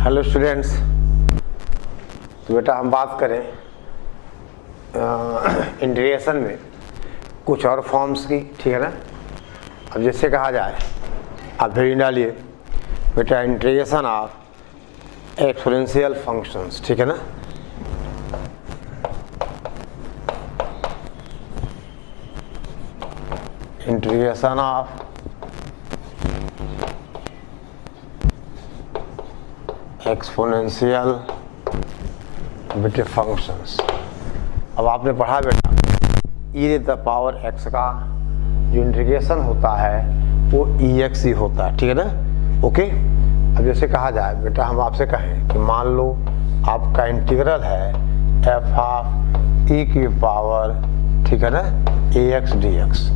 Hello students. तो बेटा हम बात करें इंटीग्रेशन में कुछ और फॉर्म्स की, ठीक है ना। अब जैसे कहा जाए, आप फिर डालिए बेटा इंटीग्रेशन ऑफ एक्सपोनेंशियल फंक्शंस, ठीक है ना। इंटीग्रेशन ऑफ एक्सपोनेंशियल बेटे फंक्शंस। अब आपने पढ़ा बेटा e द पावर x का जो इंटीग्रेशन होता है वो ex ही होता है, ठीक है ना। ओके। अब जैसे कहा जाए बेटा, हम आपसे कहें कि मान लो आपका इंटीग्रल है f ऑफ e की पावर, ठीक है ना, ax dx।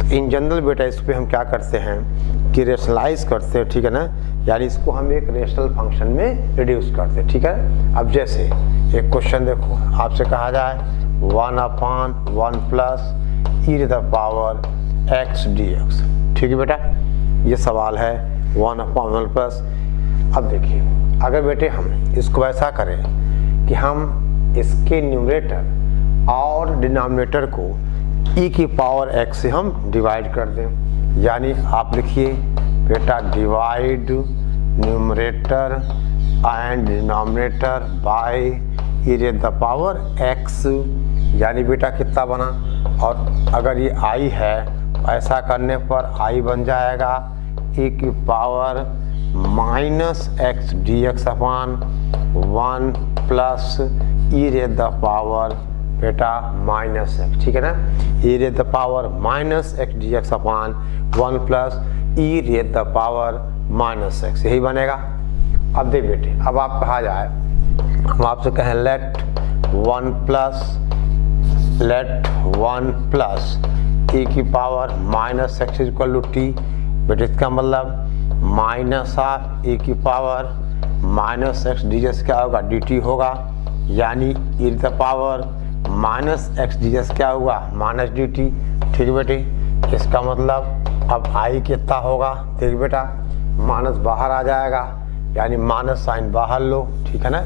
तो इन जनरल बेटा इस पर हम क्या करते हैं कि रेशनलाइज करते हैं, ठीक है ना, यानी इसको हम एक रेशनल फंक्शन में रिड्यूस करते हैं, ठीक है। अब जैसे एक क्वेश्चन देखो, आपसे कहा जाए 1/1 plus e the power x dx, ठीक है बेटा, ये सवाल है 1/1 प्लस। अब देखिए, अगर बेटे हम इसको ऐसा करें कि हम इसके न्यूमरेटर और डिनोमिनेटर को e की पावर x से हम डिवाइड कर दें, यानी आप लिखिए बेटा divide numerator and denominator by E the power x, यानी बेटा कितना बना। और अगर ये i है तो ऐसा करने पर i बन जाएगा e की power minus x d x upon 1 plus e the power बेटा माइनस एक्स, ठीक है ना। E the power minus x d x upon 1 plus e the power minus x, यही बनेगा। अब देख बेटे, अब आप कहा जाए, हम आपसे कहें लेट 1 प्लस ई की power minus x equal to t. बेटे इसका मतलब माइनस ऑफ ई की power minus x d s क्या होगा, डी टी होगा, यानी e the power minus x d s क्या होगा, माइनस डी टी, ठीक है बेटे। इसका मतलब अब आई कितना होगा, देख बेटा माइनस बाहर आ जाएगा, यानी माइनस साइन बाहर लो, ठीक है ना।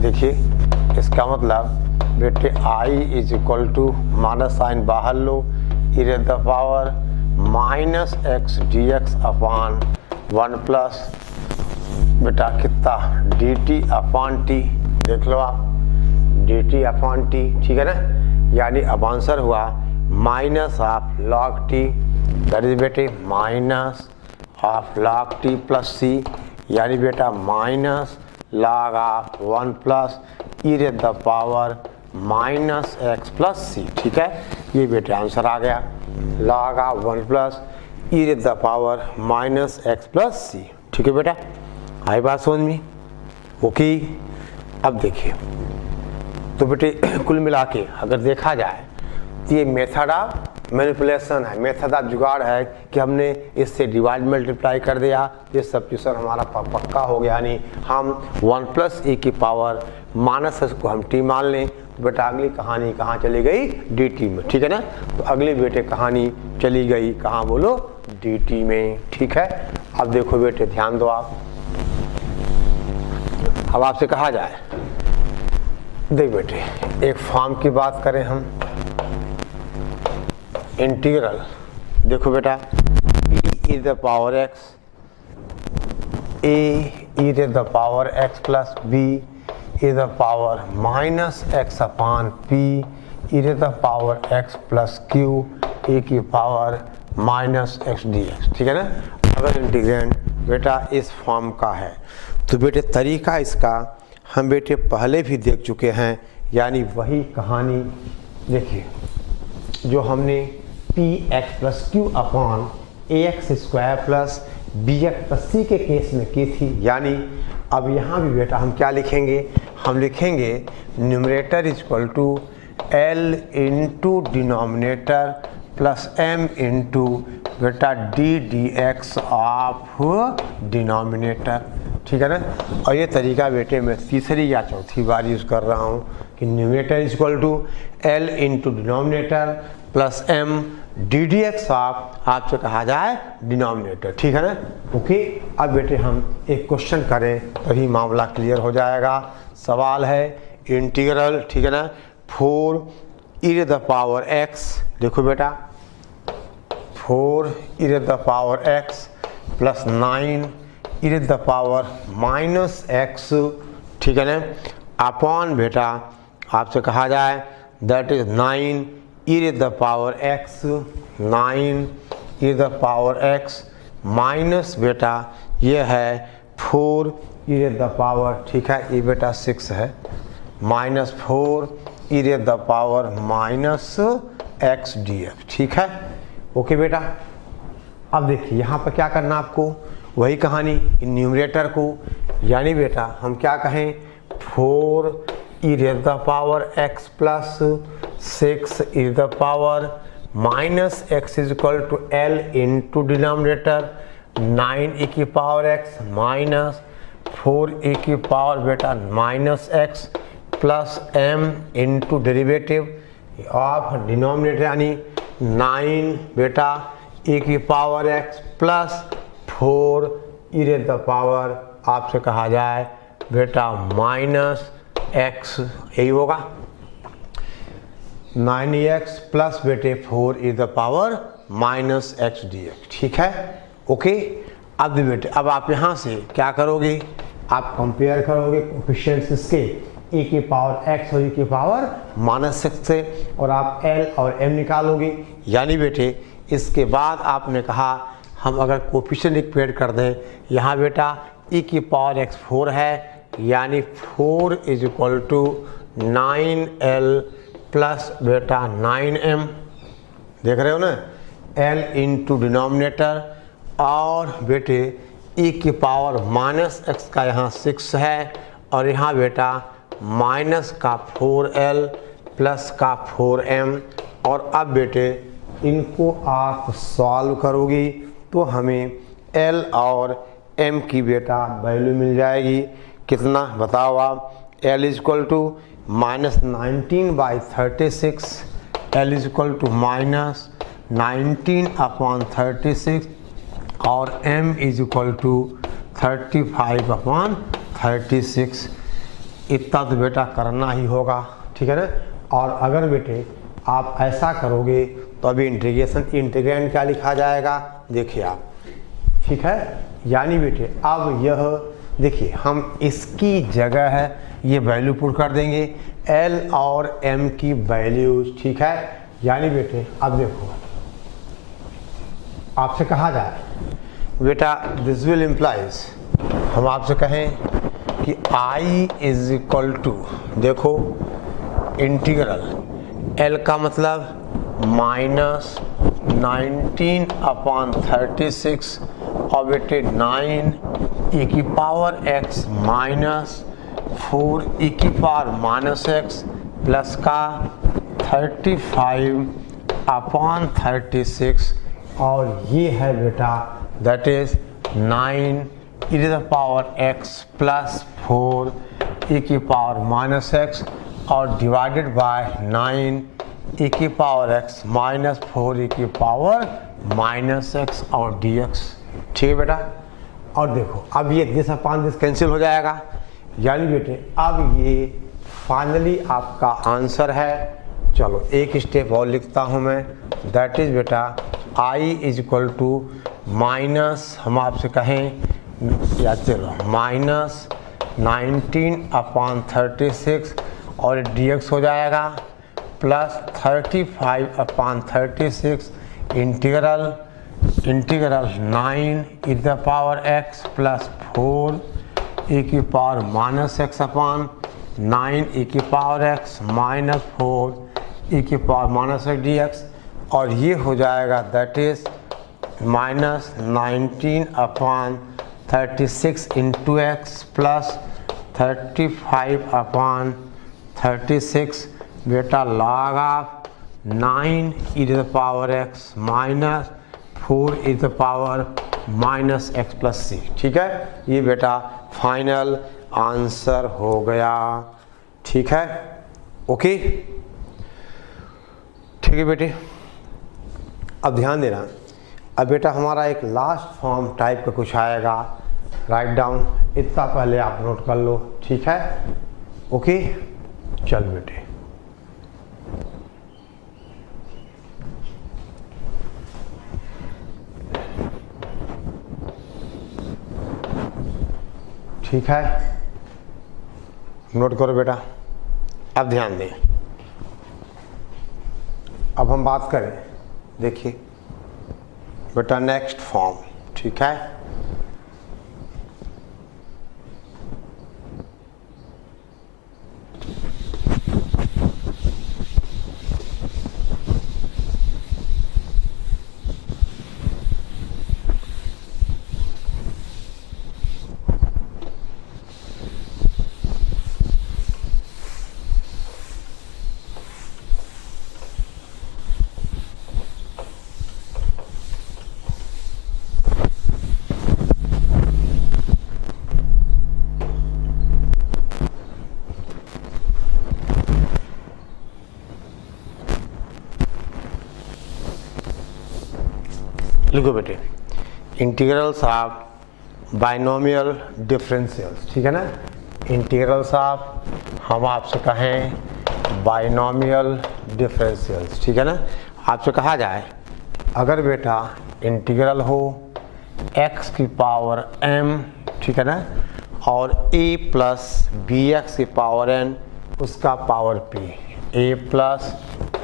देखिए इसका मतलब बेटे I is equal to minus sign बाहर लो, e the power minus x d x upon 1 plus बेटा कितना डी टी अपान टी, देख लो आप डी टी अपान टी, ठीक है ना। यानी अब आंसर हुआ minus of log t, that is बेटे minus of log t plus c, यानी बेटा minus log of 1 plus e the power minus x plus c, ठीक है। ये बेटे आंसर आ गया, log of 1 plus e the power minus x plus c, ठीक है बेटा। आई बात समझ में? ओके। अब देखिए, तो बेटे कुल मिला के अगर देखा जाए तो ये मेथड ऑफ मैनिपुलेशन है, मेथड ऑफ जुगाड़ है कि हमने इससे डिवाइड मल्टीप्लाई कर दिया, ये सब्स्टिट्यूशन हमारा पक्का हो गया, यानी हम 1 प्लस ई की पावर माइनस को हम टी मान लें। तो बेटा अगली कहानी कहाँ चली गई, डी टी में, ठीक है ना। तो अगली बेटे कहानी चली गई कहाँ बोलो, डी टी में, ठीक है। अब देखो बेटे ध्यान दो आप, अब आपसे कहा जाए, देख बेटे एक फॉर्म की बात करें हम, इंटीग्रल, देखो बेटा e the power x a e the power x plus b e the power minus x upon p e the power x plus q a की पावर माइनस x dx, ठीक है ना। अगर इंटीग्रेंड बेटा इस form का है तो बेटे तरीका इसका हम बेटे पहले भी देख चुके हैं, यानी वही कहानी देखिए जो हमने p x plus q upon a x square plus B x plus c के केस में की थी। यानी अब यहाँ भी बेटा हम क्या लिखेंगे, हम लिखेंगे numerator is equal to L into denominator plus m into बेटा d D x of denominator, ठीक है ना। और ये तरीका बेटे मैं तीसरी या चौथी बार यूज़ कर रहा हूँ कि numerator is equal to L into denominator plus m D D x of आपसे कहा जाए डिनोमिनेटर, ठीक है ना। ओके, अब बेटे हम एक क्वेश्चन करें तभी मामला क्लियर हो जाएगा। सवाल है इंटीग्रल, ठीक है ना, 4 e to the power x, देखो बेटा 4 e to the power x plus 9 e to the power minus x, ठीक है ना, अपॉन बेटा आपसे कहा जाए that is 9 e to the power x, 9 e to the power x minus बेटा ये है 4 e टू द पावर, ठीक है, ये बेटा 6 है, minus 4 e to the power minus x dx, ठीक है। ओके बेटा, अब देखिए यहाँ पर क्या करना आपको, वही कहानी न्यूमरेटर को, यानी बेटा हम क्या कहें 4 e to the power x plus 6 e to the power minus x is equal to l into denominator 9 e की पावर x माइनस 4 e की पावर बेटा minus x plus m into derivative of denominator यानी 9 बेटा e की power x plus 4 e to the power आपसे कहा जाए बेटा माइनस x, यही होगा 9x प्लस बेटे 4 e to the power minus x dx, ठीक है। ओके, अब बेटे अब आप यहाँ से क्या करोगे, आप कंपेयर करोगे कोफिशिएंट्स इसके e की पावर x और e की पावर माइनस x से, और आप l और m निकालोगे, यानी बेटे इसके बाद आपने कहा हम अगर कोफिशिएंट इक्वेट कर दें, यहाँ बेटा e की पावर x 4 है, यानी 4 is equal to 9l plus बेटा 9m, देख रहे हो ना, l इंटू डिनोमिनेटर, और बेटे e की पावर माइनस x का यहाँ 6 है, और यहाँ बेटा माइनस का 4l प्लस का 4m, और अब बेटे इनको आप सॉल्व करोगी तो हमें l और m की बेटा वैल्यू मिल जाएगी, कितना बताओ आप, l is equal to minus 19/36, l is equal to minus 19/36, और m इज इक्वल टू 35/36, इतना तो बेटा करना ही होगा, ठीक है ना। और अगर बेटे आप ऐसा करोगे तो अभी इंटीग्रेंड क्या लिखा जाएगा, देखिए आप, ठीक है, यानी बेटे अब यह देखिए हम इसकी जगह है ये वैल्यू पुट कर देंगे l और m की वैल्यूज, ठीक है, यानी बेटे अब देखो आपसे कहा जाए बेटा दिस विल इम्प्लाइज, हम आपसे कहें कि I इज इक्वल टू, देखो इंटीग्रल l का मतलब माइनस 19/36 और बेटे 9 e की पावर x माइनस 4 e की पावर माइनस x प्लस का 35/36, और ये है बेटा that is 9 e to the power x plus 4 e की पावर माइनस x, और डिवाइडेड बाय 9 e की पावर x माइनस 4 e की पावर माइनस x और dx, ठीक है बेटा। और देखो अब ये दिस अपॉन दिस कैंसिल हो जाएगा, यानी बेटे अब ये फाइनली आपका आंसर है। चलो एक स्टेप और लिखता हूँ मैं, दैट इज बेटा I is equal to minus, हम आपसे कहें या चलो माइनस 19/36 और dx हो जाएगा plus 35/36 integral 9 e to the power x plus 4 e की power minus x upon 9 e की पावर x माइनस 4 e की पावर माइनस x dx, और ये हो जाएगा that is minus 19/36 into x plus 35/36 बेटा log of 9 e to the power x minus 4 e to the power minus x plus c, ठीक है, ये बेटा फाइनल आंसर हो गया, ठीक है। ओके, ठीक है बेटे। अब ध्यान देना, अब बेटा हमारा एक लास्ट फॉर्म टाइप का कुछ आएगा, राइट डाउन, इतना पहले आप नोट कर लो, ठीक है, ओके। चल बेटे, ठीक है, नोट करो बेटा। अब ध्यान दें, अब हम बात करें, देखिए बेटा नेक्स्ट फॉर्म, ठीक है, लिखो बेटे, इंटीग्रल्स ऑफ बाइनोमियल डिफरेंशियल्स, ठीक है ना, इंटीग्रल्स ऑफ, हम आपसे कहें बाइनोमियल डिफरेंशियल्स, ठीक है ना। आपसे कहा जाए अगर बेटा इंटीग्रल हो x की पावर m, ठीक है ना, और a प्लस बी एक्स की पावर n, उसका पावर p, a प्लस,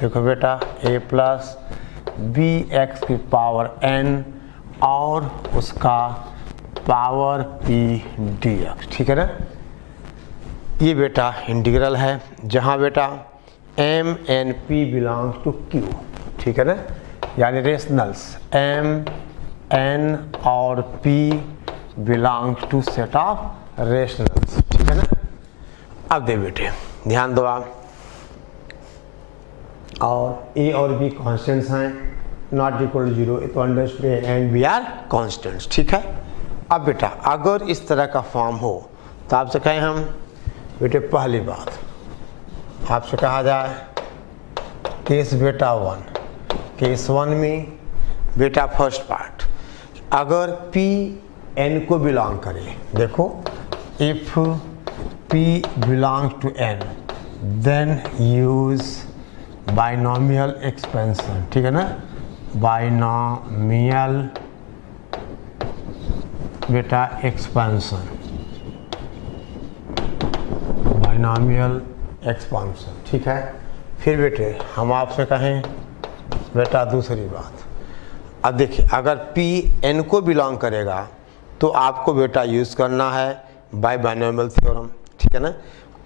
देखो बेटा a प्लस बी एक्स की पावर n और उसका पावर p dx, ठीक है ना। ये बेटा इंटीग्रल है जहाँ बेटा m n p belongs to q, ठीक है ना, यानी रेशनल्स m n और p belongs to set of rationals, ठीक है ना। अब दे बेटे ध्यान दो आप, और a और b कॉन्स्टेंट्स हैं, नॉट इक्वल टू 0, तो understood and B are constants, ठीक है। अब बेटा अगर इस तरह का फॉर्म हो तो आपसे कहें हम बेटे, पहली बात आपसे कहा जाए केस बेटा 1, केस 1 में बेटा फर्स्ट पार्ट, अगर p n को बिलोंग करे, देखो if p belongs to n then use binomial expansion, ठीक है ना, बाइनोमियल बेटा एक्सपेंशन, बाइनोमियल एक्सपेंशन, ठीक है। फिर बेटे हम आपसे कहें बेटा दूसरी बात, अब देखिए अगर p n को बिलोंग करेगा तो आपको बेटा यूज़ करना है बाय बाइनोमियल थ्योरम, ठीक है ना।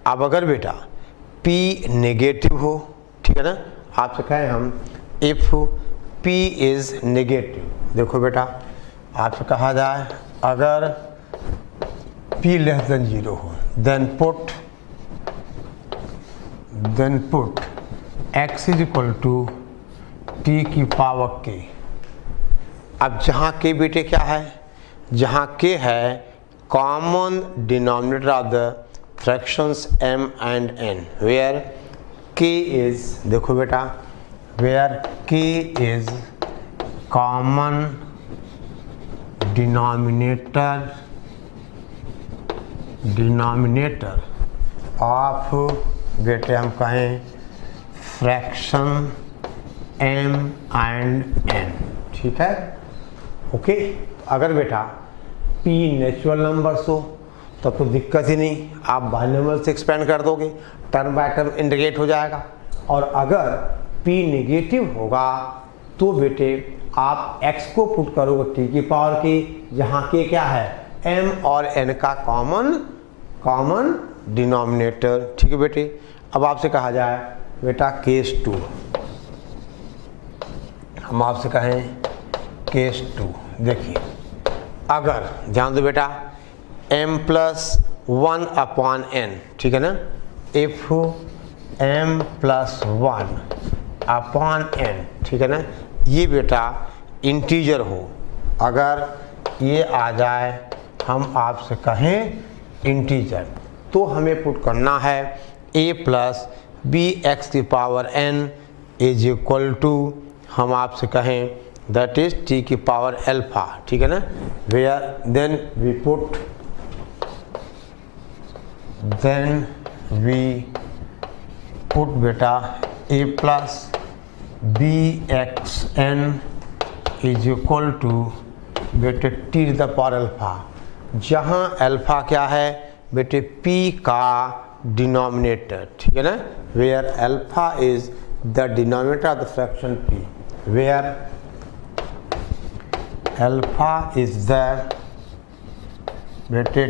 अब अगर बेटा p नेगेटिव हो, ठीक है ना, आपसे कहें हम इफ p इज नेगेटिव, देखो बेटा आपसे कहा जाए अगर p लेस देन 0 हो then put x is equal to t की पावर k। अब जहाँ k बेटे क्या है, जहाँ k है common denominator of the fractions m and n, where k is, देखो बेटा where k is common denominator of बेटे हम कहें फ्रैक्शन m and n, ठीक है, ओके। अगर बेटा p नेचुरल नंबर्स हो तब तो दिक्कत ही नहीं, आप बाइनोमियल से एक्सपेंड कर दोगे, टर्म बाय टर्म इंटीग्रेट हो जाएगा। और अगर p नेगेटिव होगा तो बेटे आप x को पुट करोगे t की पावर की, जहाँ k क्या है m और n का कॉमन डिनोमिनेटर, ठीक है बेटे। अब आपसे कहा जाए बेटा केस 2, हम आपसे कहें केस 2, देखिए अगर ध्यान दो बेटा m प्लस 1 अपॉन n, ठीक है ना, if m plus 1 upon n, ठीक है ना, ये बेटा इंटीजर हो, अगर ये आ जाए हम आपसे कहें इंटीजर, तो हमें पुट करना है a प्लस बी एक्स की power n is equal to, हम आपसे कहें दैट इज टी की पावर अल्फा, ठीक है ना, वेयर देन वी पुट बेटा a plus B x n is equal to बेटे t to the power alpha, जहाँ अल्फा क्या है बेटे p का डिनोमिनेटर, ठीक है ना, where alpha is the denominator of the fraction p, where alpha is the बेटे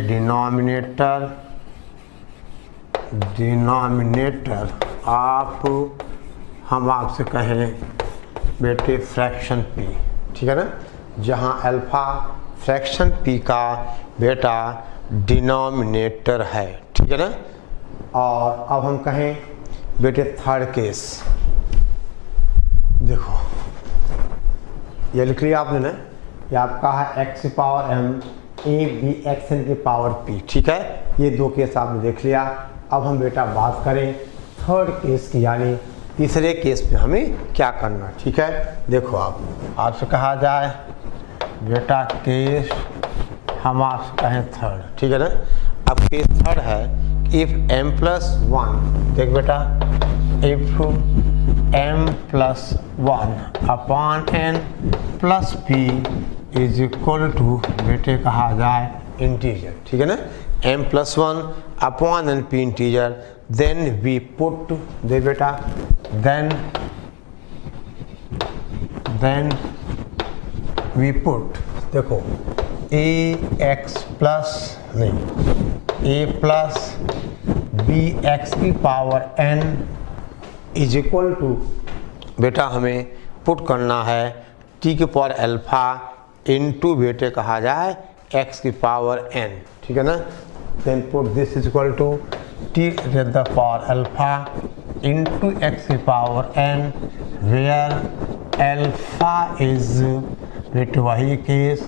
डिनोमिनेटर ऑफ, हम आपसे कहें बेटे फ्रैक्शन p, ठीक है ना, जहाँ अल्फा फ्रैक्शन p का बेटा डिनोमिनेटर है, ठीक है ना। और अब हम कहें बेटे थर्ड केस, देखो ये लिख लिया आपने ना, ये आपका है x की power m a b x n की पावर p, ठीक है, ये दो केस आपने देख लिया। अब हम बेटा बात करें थर्ड केस की, यानी तीसरे केस में हमें क्या करना, ठीक है। देखो आपसे कहा जाए बेटा केस, हम आपसे कहें थर्ड, ठीक है ना। अब केस थर्ड है इफ m प्लस वन, देख बेटा if m plus one upon n plus p is equal to बेटे कहा जाए इंटीजर, ठीक है ना, m plus one upon n p integer, then we put, दे बेटा देन वी पुट, देखो a x प्लस नहीं a प्लस बी एक्स की power n is equal to, बेटा हमें पुट करना है t की पावर अल्फा इनटू बेटे कहा जाए x की पावर n, ठीक है ना, then put this is equal to t to the power alpha into x की power n, where alpha is बेटे वही केस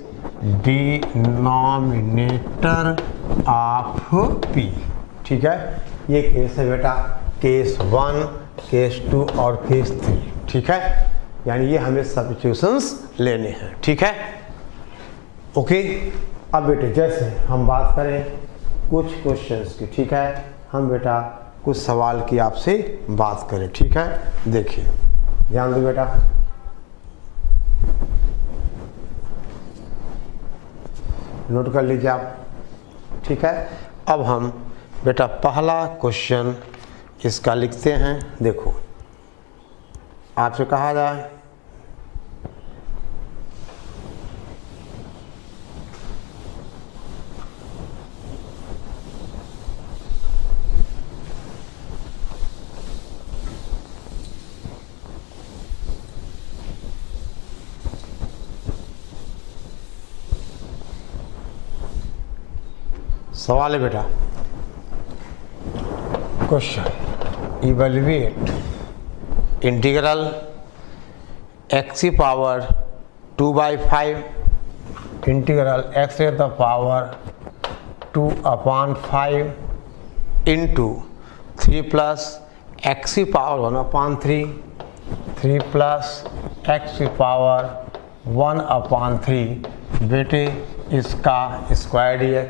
डिनोमिनेटर ऑफ p, ठीक है। ये केस है बेटा केस 1, केस 2 और केस 3, ठीक है, यानी ये हमें सब्स्टिट्यूशंस लेने हैं, ठीक है, ओके। अब बेटे जैसे हम बात करें कुछ क्वेश्चंस की, ठीक है, हम बेटा कुछ सवाल की आपसे बात करें, ठीक है, देखिए ध्यान दो बेटा, नोट कर लीजिए आप, ठीक है। अब हम बेटा पहला क्वेश्चन इसका लिखते हैं, देखो आपसे कहा जाए सवाल है बेटा, क्वेश्चन इवेल्युएट इंटीग्रल x की power 2/5 integral x to the power 2/5 into 3 plus x की पावर 1/3, 3 प्लस x की पावर 1/3 बेटे इसका स्क्वायर dx,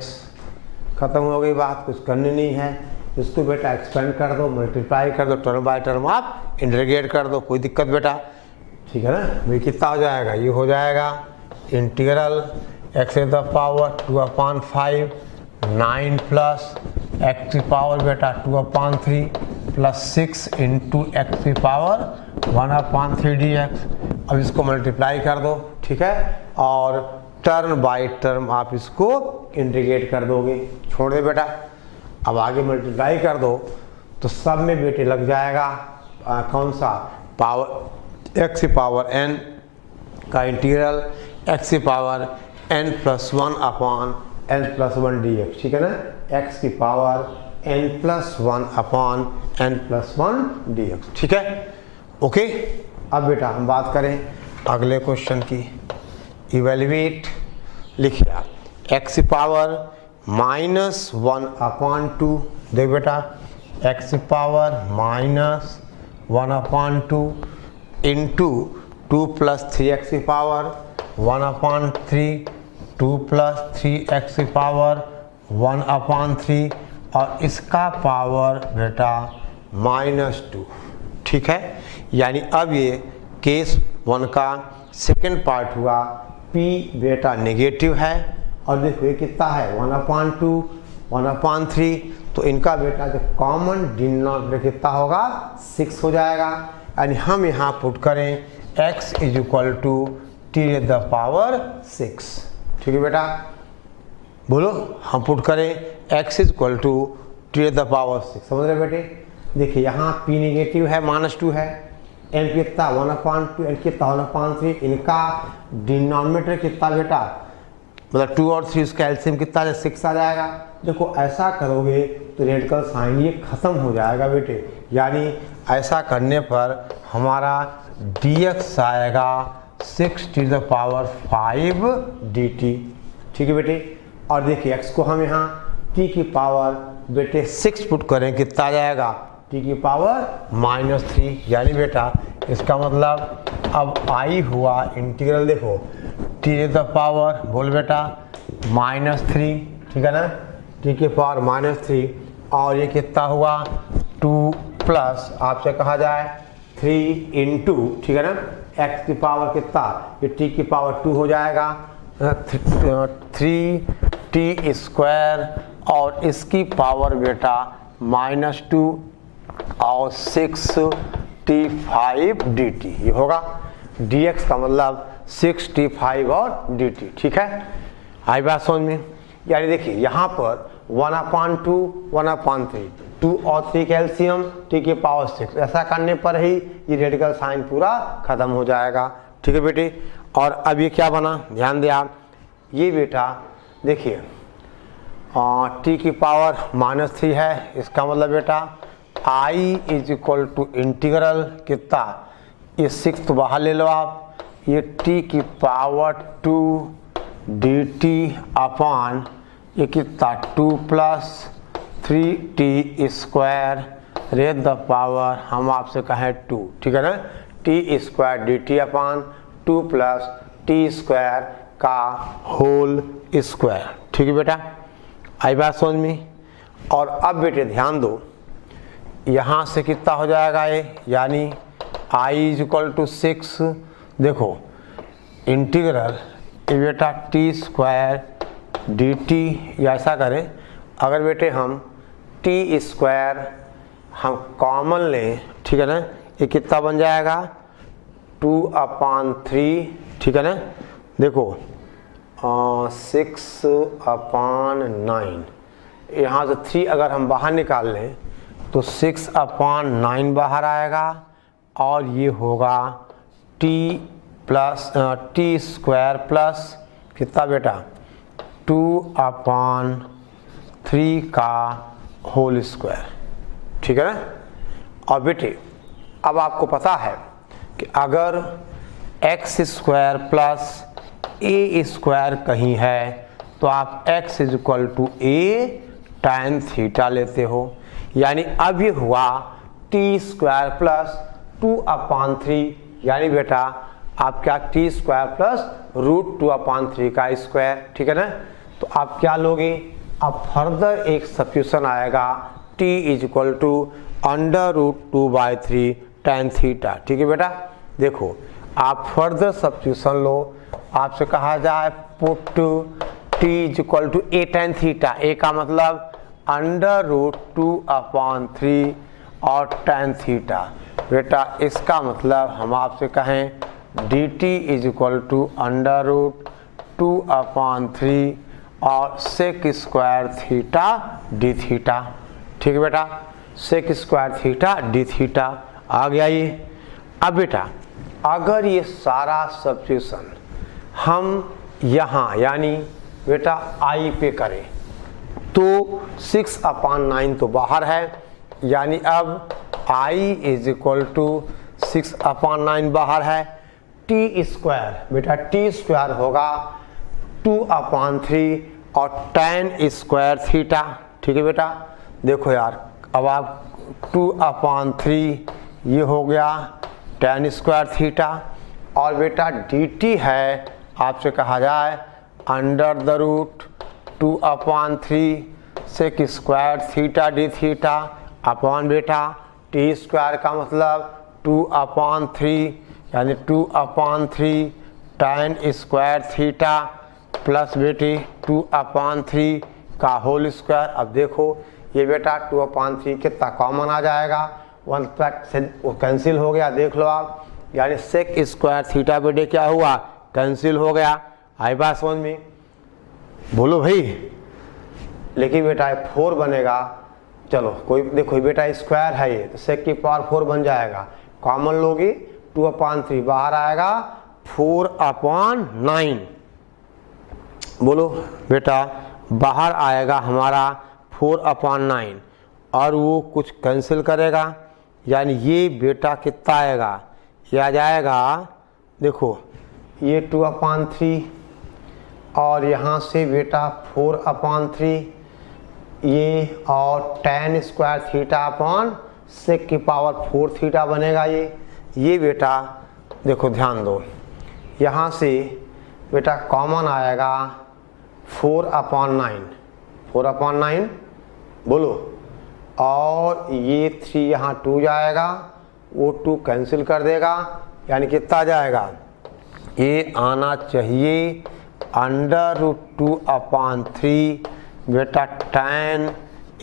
खत्म हो गई बात, कुछ करनी नहीं है। इसको बेटा एक्सपेंड कर दो, मल्टीप्लाई कर दो, टर्म बाय टर्म आप इंटीग्रेट कर दो, कोई दिक्कत बेटा, ठीक है ना। भाई कितना हो जाएगा, ये हो जाएगा integral x to the power 2/5 9 plus x की पावर बेटा 2/3 प्लस 6 इंटू x की पावर 1/3 dx। अब इसको मल्टीप्लाई कर दो, ठीक है, और टर्म बाय टर्म आप इसको इंटीग्रेट कर दोगे, छोड़ दे बेटा। अब आगे मल्टीप्लाई कर दो तो सब में बेटे लग जाएगा कौन सा, पावर x की पावर n का इंटीग्रल x की power n plus 1 upon n plus 1 dx, ठीक है ना, x की power n plus 1 upon n plus 1 dx, ठीक है, ओके। अब बेटा हम बात करें अगले क्वेश्चन की, इवेल्युएट लिखिए आप x की पावर -1/2, देख बेटा x की पावर -1/2 इंटू 2 प्लस 3x की पावर 1/3, 2 प्लस 3x की पावर 1/3 और इसका पावर बेटा -2। ठीक है, यानी अब ये केस 1 का सेकेंड पार्ट हुआ। p बेटा नेगेटिव है और देखो ये कितना है 1/2, 1/3, तो इनका बेटा जो कॉमन डिनोमिनेटर कितना होगा 6 हो जाएगा। यानी हम यहाँ पुट करें x = t⁻⁶। ठीक है बेटा, बोलो हम पुट करें x = t⁻⁶। समझ रहे बेटे? देखिए यहाँ p नेगेटिव है, -2 है, n कितना 1/2, n कितना 1/3, इनका डिनोमिनेटर कितना बेटा, मतलब 2 और 3 उसका एलसीएम कितना 6 आ जाएगा। देखो ऐसा करोगे तो रेडिकल साइन ये खत्म हो जाएगा बेटे, यानी ऐसा करने पर हमारा dx आएगा 6⁵ dt। ठीक है बेटे, और देखिए x को हम यहाँ t की पावर बेटे 6 पुट करें, कितना आ जाएगा t की पावर -3। यानी बेटा इसका मतलब अब i हुआ इंटीग्रल, देखो t⁻, बोल बेटा -3, ठीक है ना, t की पावर -3 और ये कितना हुआ 2 प्लस आपसे कहा जाए 3 इंटू, ठीक है ना, x की पावर कितना, ये t की पावर 2 हो जाएगा 3t² और इसकी पावर बेटा -2 और 6t5 dt, ये होगा dx का मतलब 6t5 और dt। ठीक है, आई बात समझ में? यानी देखिए यहाँ पर 1/2, 1/3, 2 और 3 का एलसीएम t की पावर 6, ऐसा करने पर ही ये रेडिकल साइन पूरा खत्म हो जाएगा। ठीक है बेटे, और अब ये क्या बना, ध्यान दे आप, ये बेटा देखिए t की पावर -3 है, इसका मतलब बेटा i = इंटीग्रल कितना, ये 6 तो बाहर ले लो आप, ये t की पावर 2 dt अपॉन ये कितना 2 plus 3t² rays the power हम आपसे कहें 2, ठीक है ना, t² dt upon 2 plus t² का होल स्क्वायर। ठीक है बेटा, आई बात समझ में? और अब बेटे ध्यान दो, यहाँ से कितना हो जाएगा ये, यानी i = 6, देखो इंटीग्रल ये बेटा t² dt, या ऐसा करें अगर बेटे हम t² हम कॉमन लें, ठीक है ना, ये कितना बन जाएगा 2/3, ठीक है ना, देखो 6/9, यहाँ से 3 अगर हम बाहर निकाल लें तो 6/9 बाहर आएगा और ये होगा t² प्लस कितना बेटा 2/3 का होल स्क्वायर। ठीक है ना, और बेटे अब आपको पता है कि अगर x² प्लस a² कहीं है तो आप x = a tan थीटा लेते हो, यानी अब ये हुआ t² प्लस 2/3, यानी बेटा आप क्या t² प्लस √2/3 का स्क्वायर। ठीक है ना, तो आप क्या लोगे, अब फर्दर एक सब्स्टिट्यूशन आएगा t = √2/3 tan थीटा। ठीक है बेटा, देखो आप फर्दर सब्स्टिट्यूशन लो, आपसे कहा जाए put t = a tan theta, a का मतलब √2/3 और tan थीटा, बेटा इसका मतलब हम आपसे कहें dt = √2/3 और sec² थीटा d थीटा। ठीक है बेटा, sec² थीटा d थीटा आ गया ये। अब बेटा अगर ये सारा सब्स्टिट्यूशन हम यहाँ यानी बेटा i पे करें तो 6/9 तो बाहर है, यानी अब i = 6/9 बाहर है, t² बेटा t² होगा 2/3 और tan² थीटा। ठीक है बेटा, देखो यार अब आप 2/3 ये हो गया tan² थीटा और बेटा dt है आपसे कहा जाए under the root 2/3 sec square theta D theta upon बेटा टी स्क्वायर का मतलब 2/3 यानी 2/3 tan स्क्वायर थीटा प्लस बेटी 2/3 का होल स्क्वायर। अब देखो ये बेटा 2/3 कितना कॉमन आ जाएगा, 1 से वो कैंसिल हो गया, देख लो आप, यानी सेक स्क्वायर थीटा बेटे क्या हुआ, कैंसिल हो गया। आई बात समझ में, बोलो भाई। लेकिन बेटा 4 बनेगा, चलो कोई देखो बेटा स्क्वायर है ये तो सेक की पावर 4 बन जाएगा, कॉमन लोगी 2/3 बाहर आएगा 4/9। बोलो बेटा बाहर आएगा हमारा 4/9 और वो कुछ कैंसिल करेगा, यानी ये बेटा कितना आएगा, ये आ जाएगा देखो ये 2/3 और यहाँ से बेटा 4/3 ये और tan square theta upon sec की पावर 4 थीटा बनेगा। ये बेटा देखो ध्यान दो, यहाँ से बेटा कॉमन आएगा 4/9 4/9 बोलो, और ये 3 यहाँ 2 जाएगा, वो 2 कैंसिल कर देगा, यानी कितना जाएगा, ये आना चाहिए अंडर रूट 2/3 बेटा tan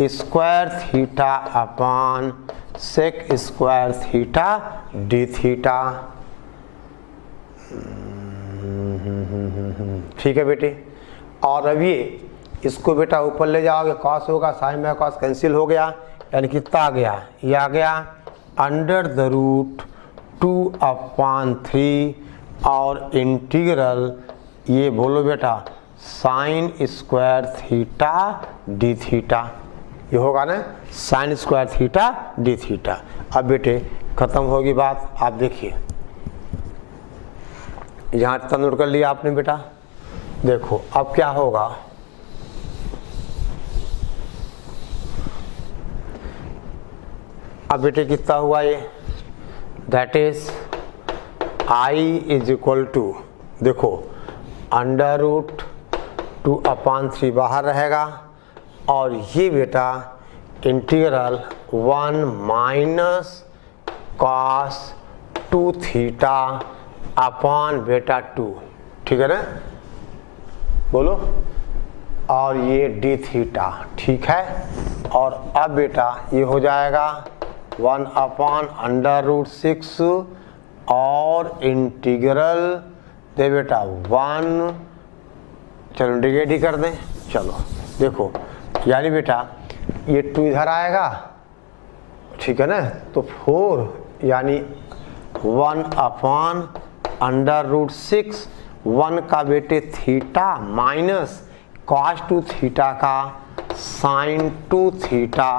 square theta upon sec square theta D theta. ठीक है बेटे, और अब ये इसको बेटा ऊपर ले जाओगे, कॉस होगा, साइन बाय कॉस कैंसिल हो गया, यानी कितना आ गया, ये आ गया अंडर द रूट 2/3 और इंटीग्रल ये बोलो बेटा sine square theta D theta, ये होगा ना sine square theta D theta. अब बेटे खत्म होगी बात, आप देखिए यहाँ तक नोट कर लिया आपने बेटा। देखो अब क्या होगा, अब बेटे कितना हुआ ये, that is I is equal to देखो अंडर रूट 2/3 बाहर रहेगा और ये बेटा integral 1 minus cos 2 theta upon बेटा 2, ठीक है ना, बोलो, और ये डी थीटा, ठीक है। और अब बेटा ये हो जाएगा 1/√6 और इंटीग्रल दे बेटा 1, चलो इंटीग्रेट ही कर दें, चलो देखो, यानी बेटा ये 2 इधर आएगा, ठीक है ना, तो 4 यानी 1/√6 1 का बेटे थीटा माइनस कॉस 2 थीटा का साइन 2 थीटा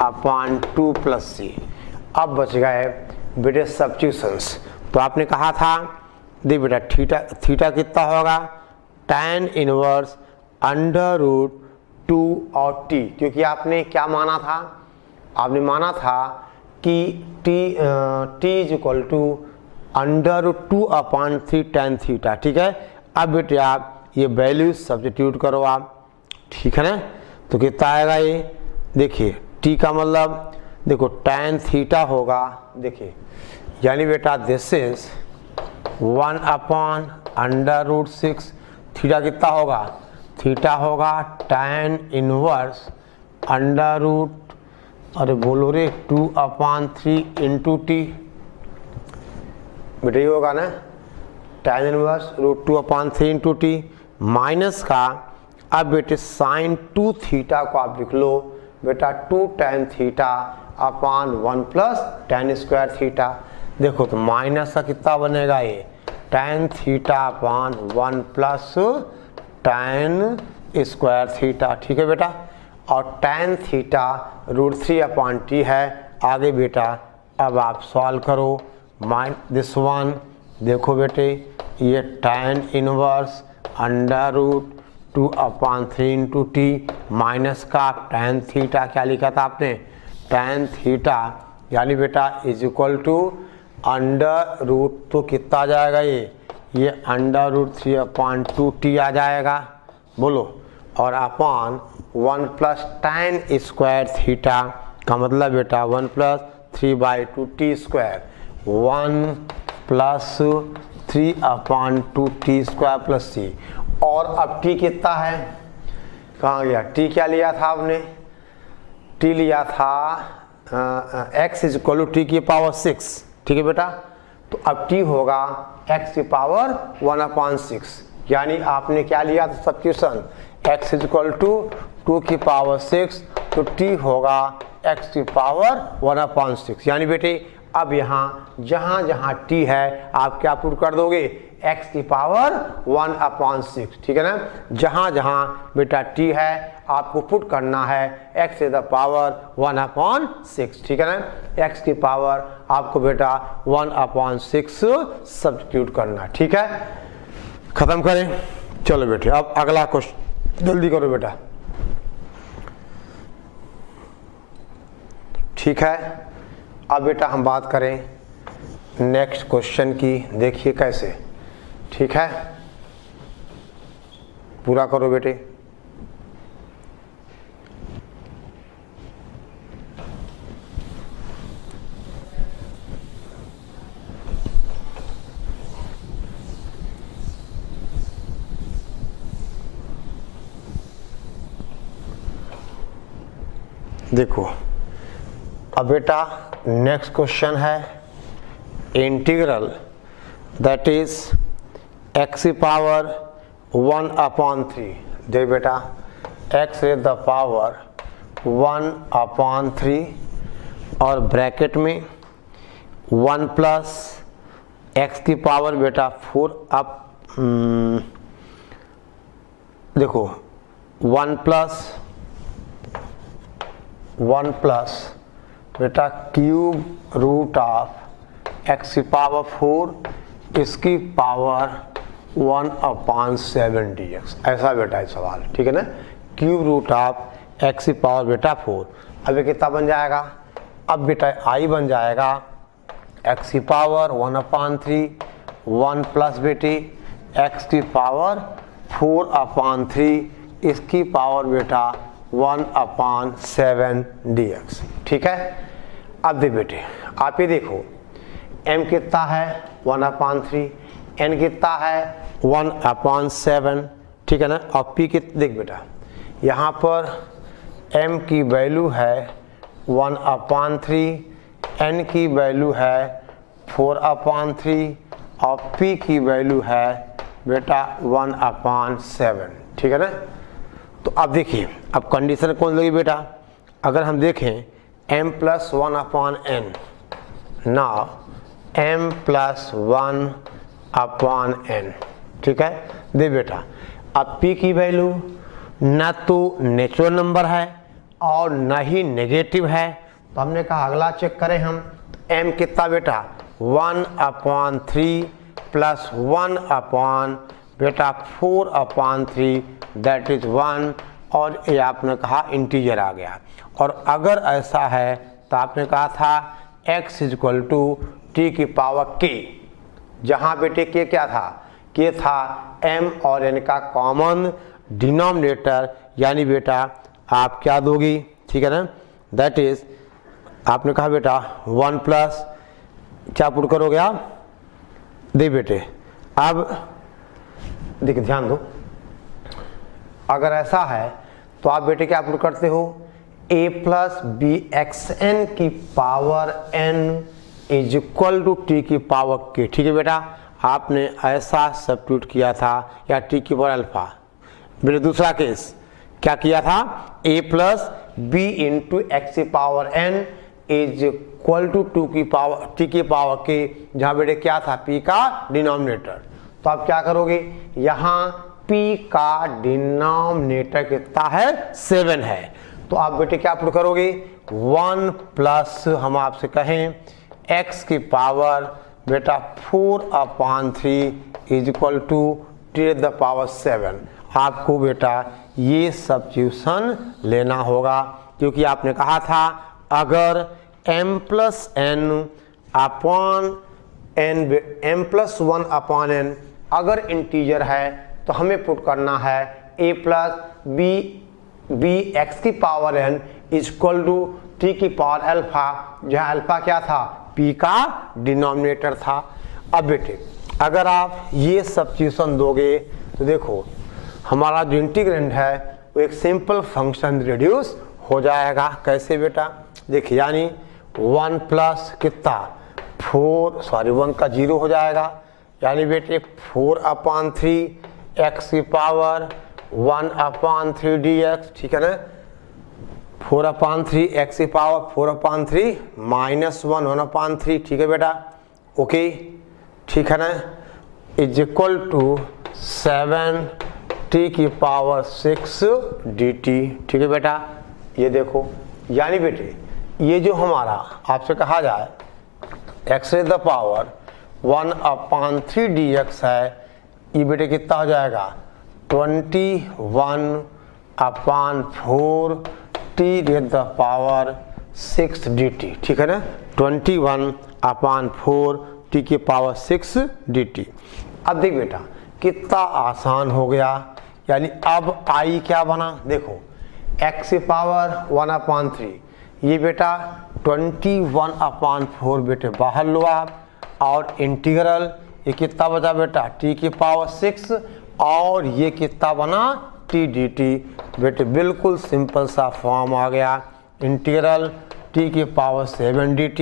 अपॉन 2 प्लस सी। अब बच गए बेटे सब्स्टिट्यूशंस, तो आपने कहा था दे बेटा थीटा कितना होगा, tan इनवर्स √2 और t, क्योंकि आपने क्या माना था, आपने माना था कि t is equal to √2/3 tan theta, ठीक है। अब बेटे आप ये वैल्यूज सब्स्टिट्यूट करो आप, ठीक है ना, तो कितना आएगा ये, देखिए t का मतलब देखो tan थीटा होगा, देखिए यानी बेटा दिस इज 1/√6, थीटा कितना होगा, थीटा होगा tan इनवर्स अरे बोलो रे 2/3 इंटू टी, बेटा ये होगा ना tan inverse √2/3 into T minus का, अब बेटे साइन 2 थीटा को आप लिख लो बेटा 2 tan theta upon 1 plus tan square theta. देखो तो माइनस का कितना बनेगा ये tan theta upon 1 plus tan square theta, ठीक है बेटा। और tan थीटा √3/t है। आगे बेटा अब आप सॉल्व करो दिस वन, देखो बेटे ये tan inverse √2/3 into T minus का tan थीटा, क्या लिखा था आपने, tan थीटा यानी बेटा is equal to under root तो कितना आ जाएगा, ये अंडर रूट 3/2t आ जाएगा, बोलो, और upon 1 plus tan square theta का मतलब बेटा 1 plus 3/2t square, 1 plus 3/2t square plus c। और अब t कितना है, कहाँ गया t, क्या लिया था आपने, t लिया था x is equal to T की पावर 6, ठीक है बेटा। तो अब t होगा x की पावर 1/6, यानी आपने क्या लिया था substitution, x is equal to 2 की पावर 6, तो t होगा x की पावर 1/6। यानी बेटे अब यहाँ जहाँ जहाँ t है आप क्या पुट कर दोगे, x की पावर 1/6, ठीक है ना। जहाँ जहाँ बेटा t है आपको पुट करना है x टू द पावर 1/6, ठीक है ना। x की पावर आपको बेटा 1/6 सब्स्टिट्यूट करना, ठीक है। खत्म करें, चलो बेटे अब अगला क्वेश्चन जल्दी करो बेटा, ठीक है। अब बेटा हम बात करें नेक्स्ट क्वेश्चन की, देखिए कैसे, ठीक है, पूरा करो बेटे। देखो अब बेटा नेक्स्ट क्वेश्चन है इंटीग्रल दैट इज x की पावर 1/3, देख बेटा x टू द पावर 1/3 और ब्रैकेट में 1 प्लस x की पावर बेटा 4 अब देखो 1 प्लस बेटा क्यूब रूट ऑफ x की पावर 4 इसकी पावर 1/7 dx, ऐसा बेटा है सवाल, ठीक है ना। क्यूब रूट ऑफ x की पावर बेटा 4, अब ये कितना बन जाएगा, अब बेटा i बन जाएगा x की पावर 1/3, 1 प्लस बेटी x की पावर 4/3 इसकी पावर बेटा 1/7 dx, ठीक है। अब देख बेटे आप ये देखो m कितना है 1/3, n कितना है 1/7, ठीक है ना। और p कितना, देख बेटा यहाँ पर m की वैल्यू है 1/3, n की वैल्यू है 4/3 और p की वैल्यू है बेटा 1/7, ठीक है ना। तो अब देखिए अब कंडीशन कौन लगी बेटा, अगर हम देखें m plus 1/n, now m plus 1/n, ठीक है। दे बेटा अब p की वैल्यू न तो नेचुरल नंबर है और न ही नेगेटिव है, तो हमने कहा अगला चेक करें हम, m कितना बेटा 1/3 प्लस 1 बेटा 4/3 दैट इज 1, और ये आपने कहा इंटीजर आ गया। और अगर ऐसा है तो आपने कहा था x is equal to T की पावर k, जहाँ बेटे k क्या था, k था m और n का कॉमन डिनोमिनेटर, यानी बेटा आप क्या दोगी, ठीक है ना, दैट इज आपने कहा बेटा 1 प्लस क्या पुट करोगे आप, दे बेटे अब देखिए ध्यान दो, अगर ऐसा है तो आप बेटे क्या पुट करते हो, a plus B x n की power n is equal to T की पावर k, ठीक है बेटा। आपने ऐसा सब्स्टिट्यूट किया था, या टी की पावर अल्फा। बेटे दूसरा केस क्या किया था, a plus b into x की power n is equal to T की पावर k, जहाँ बेटे क्या था p का डिनोमिनेटर। तो आप क्या करोगे, यहाँ p का डिनोमिनेटर कितना है 7 है, तो आप बेटे क्या पुट करोगे 1 प्लस हम आपसे कहें x की पावर बेटा 4/3 is equal to T the power 7। आपको बेटा ये सब्स्टिट्यूशन लेना होगा, क्योंकि आपने कहा था अगर m plus n upon m plus 1 upon n अगर इंटीजर है तो हमें पुट करना है a प्लस बी एक्स की power n equal to T की पावर अल्फा, जहाँ अल्फा क्या था, p का डिनोमिनेटर था। अब बेटे अगर आप ये सब्स्टिट्यूशन दोगे तो देखो हमारा जो इंटीग्रेंड है वो एक सिंपल फंक्शन रिड्यूस हो जाएगा। कैसे बेटा, देखिए यानी 1 प्लस कितना 1 का 0 हो जाएगा, यानी बेटे 4/3 एक्स की पावर 1/3 dx, ठीक है ना, 4/3 एक्स की पावर 4/3 माइनस 1/3, ठीक है बेटा, ओके, ठीक है ना, इज इक्वल टू 7 टी की पावर 6 dt, ठीक है बेटा। ये देखो यानी बेटे ये जो हमारा आपसे कहा जाए x to the power 1/3 dx है, ये बेटे कितना हो जाएगा 21/4 T to the power 6 dt, ठीक है ना, 21/4 टी की पावर 6 dt। अब देख बेटा कितना आसान हो गया, यानी अब i क्या बना, देखो x की पावर 1/3, ये बेटा 21/4 बेटे बाहर लो आप, और इंटीग्रल ये कितना बचा बेटा t की पावर 6, और ये कितना बना t dt, बेटे बिल्कुल सिंपल सा फॉर्म आ गया, इंटीग्रल t की पावर 7 dt,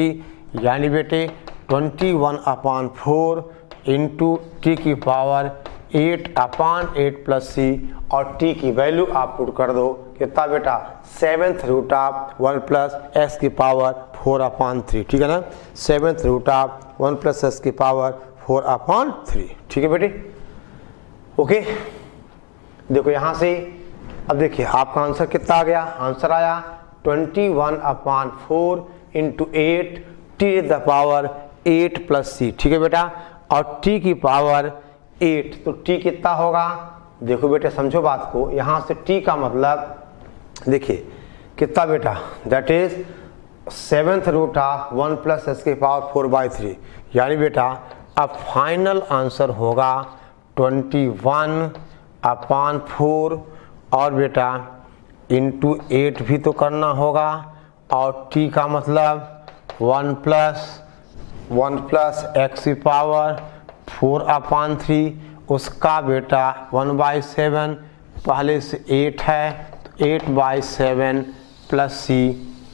यानी बेटे 21/4 इंटू टी की पावर 8/8 प्लस c, और t की वैल्यू आप पुट कर दो कितना बेटा 7/1 प्लस s की पावर 4/3, ठीक है ना, 7/1 प्लस s की पावर 4/3, ठीक है बेटे, ओके। देखो यहाँ से अब देखिए आपका आंसर कितना आ गया, आंसर आया 21/4 into 8 T the power 8 plus c, ठीक है बेटा, और t की पावर 8, तो t कितना होगा, देखो बेटे समझो बात को, यहाँ से t का मतलब देखिए कितना बेटा, दैट इज 7/1 प्लस s की पावर 4/3, यानी बेटा अब फाइनल आंसर होगा 21/4, और बेटा इंटू 8 भी तो करना होगा, और t का मतलब 1 प्लस x की पावर 4/3, उसका बेटा 1/7, पहले से 8 है तो 8/7 प्लस c,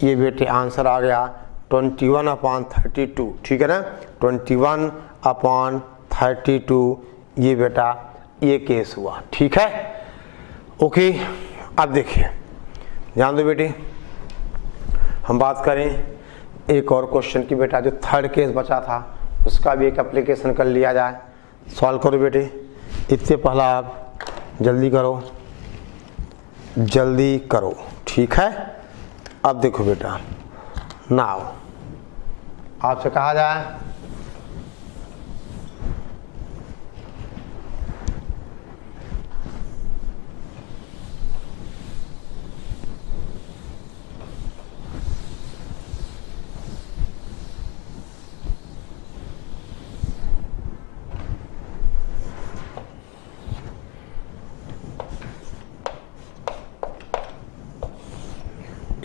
ये बेटे आंसर आ गया 21/32, ठीक है ना, 21/32, ये बेटा ये केस हुआ, ठीक है, ओके। अब देखिए ध्यान दो बेटे, हम बात करें एक और क्वेश्चन की बेटा, जो थर्ड केस बचा था उसका भी एक एप्लीकेशन कर लिया जाए। सॉल्व करो बेटे, इससे पहला आप जल्दी करो, ठीक है। अब देखो बेटा, नाउ आपसे कहा जाए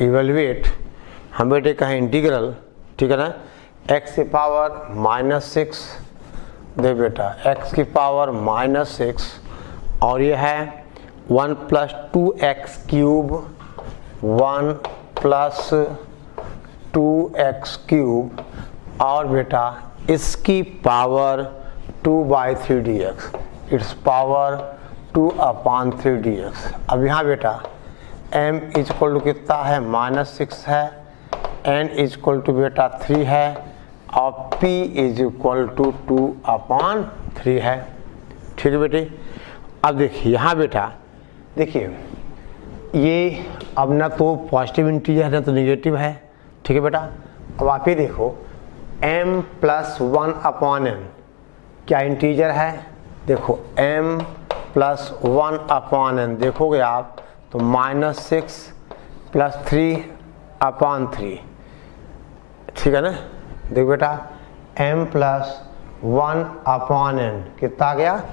इवेल्युएट, हम बेटे कहें इंटीग्रल, ठीक है ना, x की पावर -6, दे बेटा x की पावर -6, और ये है 1 plus 2x cube 1 plus 2x cube, और बेटा इसकी power 2/3 dx, it's power 2/3 dx। अब यहाँ बेटा m इक्वल टू कितना है -6 है, n इक्वल टू बेटा 3 है, और p इक्वल टू 2/3 है, ठीक है बेटे। अब देखिए यहाँ बेटा देखिए ये अब ना तो पॉजिटिव इंटीजर है ना तो निगेटिव है, ठीक है बेटा। अब आप ये देखो m प्लस 1/n क्या इंटीजर है, देखो m प्लस 1/n देखोगे आप तो -6 प्लस 3/3, ठीक है ना। देखो बेटा m प्लस 1/n कितना आ गया,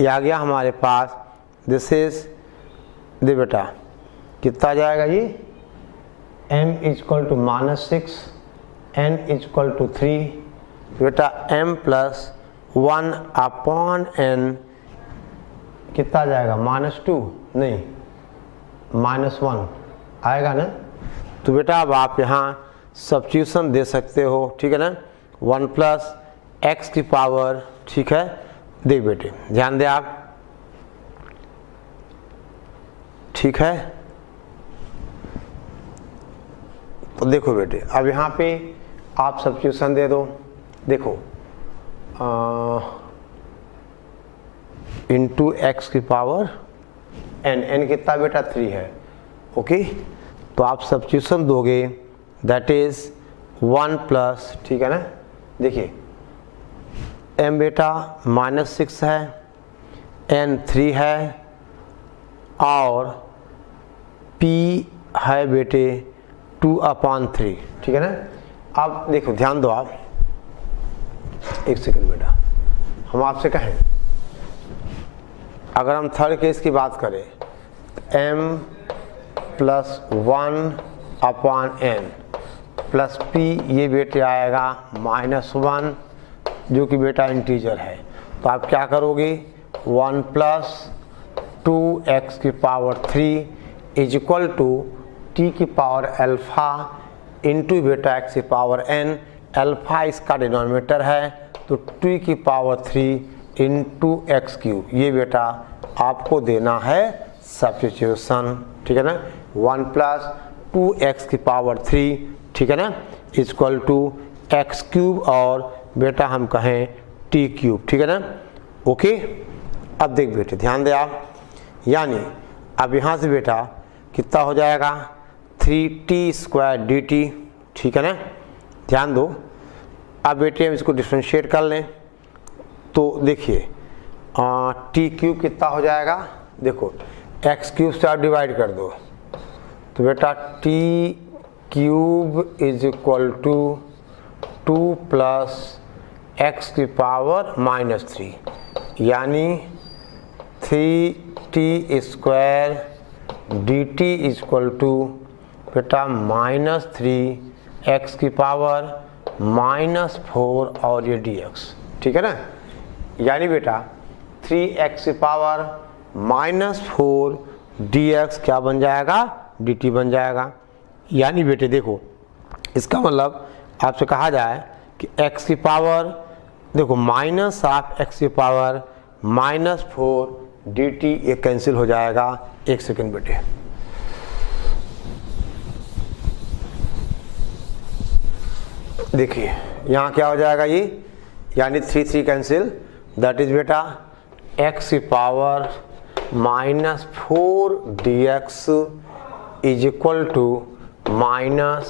ये आ गया हमारे पास, दिस इज दे बेटा कितना आ जाएगा जी, m equal to -6, n equal to 3, बेटा m प्लस 1/n कितना आ जाएगा, -2 नहीं -1 आएगा ना। तो बेटा अब आप यहाँ सब्स्टिट्यूशन दे सकते हो, ठीक है ना, 1 प्लस x की पावर, ठीक है। देख बेटे ध्यान दे आप, ठीक है। तो देखो बेटे अब यहाँ पे आप सब्स्टिट्यूशन दे दो, देखो इंटू एक्स की पावर n कितना बेटा 3 है, ओके। तो आप सब्स्टिट्यूशन दोगे, दैट इज 1 प्लस, ठीक है ना, देखिए m बेटा -6 है, n 3 है और p है बेटे 2/3, ठीक है ना। अब देखो ध्यान दो आप, एक सेकंड बेटा, हम आपसे कहें अगर हम थर्ड केस की बात करें, m plus 1/n plus p, ये बेटे आएगा -1 जो कि बेटा इंटीजर है। तो आप क्या करोगे, 1 प्लस 2x की power 3 is equal to t की पावर अल्फा इंटू बेटा x की पावर n, अल्फा इसका डिनोमिनेटर है तो t की पावर 3 इंटू एक्स क्यूब, ये बेटा आपको देना है सब्स्टिट्यूशन, ठीक है ना। 1 प्लस 2x की पावर 3, ठीक है ना, इक्वल टू एक्स क्यूब और बेटा हम कहें t क्यूब, ठीक है ना, ओके। अब देख बेटे ध्यान दे आप, यानी अब यहाँ से बेटा कितना हो जाएगा, 3t² dt, ठीक है ना, ध्यान दो। अब बेटे हम इसको डिफरेंशिएट कर लें तो देखिए t क्यूब कितना हो जाएगा, देखो एक्स क्यूब से आप डिवाइड कर दो तो बेटा t cube is equal to 2 plus X की पावर -3, यानी 3t² dt इक्वल टू बेटा -3x की पावर -4 और ये dx, ठीक है ना। यानी बेटा 3x की पावर -4 dx क्या बन जाएगा, dt बन जाएगा। यानी बेटे देखो इसका मतलब आपसे कहा जाए कि x की पावर देखो -12x की पावर -4 dt ये कैंसिल हो जाएगा। एक सेकंड बेटे, देखिए यहाँ क्या हो जाएगा ये, यानी 3 कैंसिल, दैट इज बेटा x की power -4 dx is equal to -t²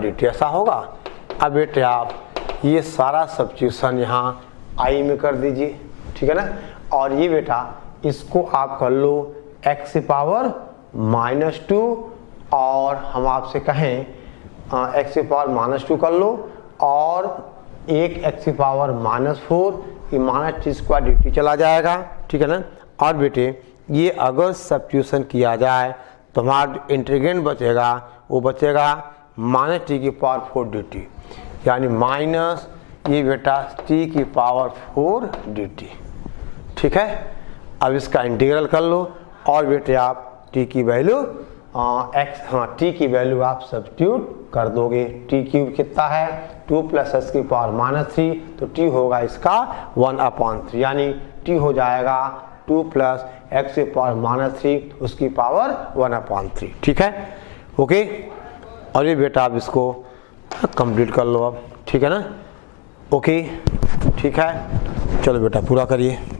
dt, ऐसा होगा। अब बेटे आप ये सारा सब्स्टिट्यूशन यहाँ i में कर दीजिए, ठीक है ना। और ये बेटा इसको आप कर लो x की पावर -2 और हम आपसे कहें x की पावर -2 कर लो और एक x की पावर -4, ये -t² dt चला जाएगा, ठीक है ना। और बेटे ये अगर सब्स्टिट्यूशन किया जाए तो हमारा इंटीग्रेंड बचेगा, वो बचेगा -t की पावर 4 dt, यानी माइनस ये बेटा t की पावर 4 dt, ठीक है। अब इसका इंटीग्रल कर लो और बेटे आप t की वैल्यू t की वैल्यू आप सब्स्टिट्यूट कर दोगे। t क्यूब कितना है, 2 प्लस s की पावर -3, तो t होगा इसका 1/3, यानी t हो जाएगा 2 प्लस x की पावर -3 उसकी पावर 1/3, ठीक है, ओके। और ये बेटा आप इसको कंप्लीट कर लो अब, ठीक है ना, ओके, ठीक है। चलो बेटा पूरा करिए।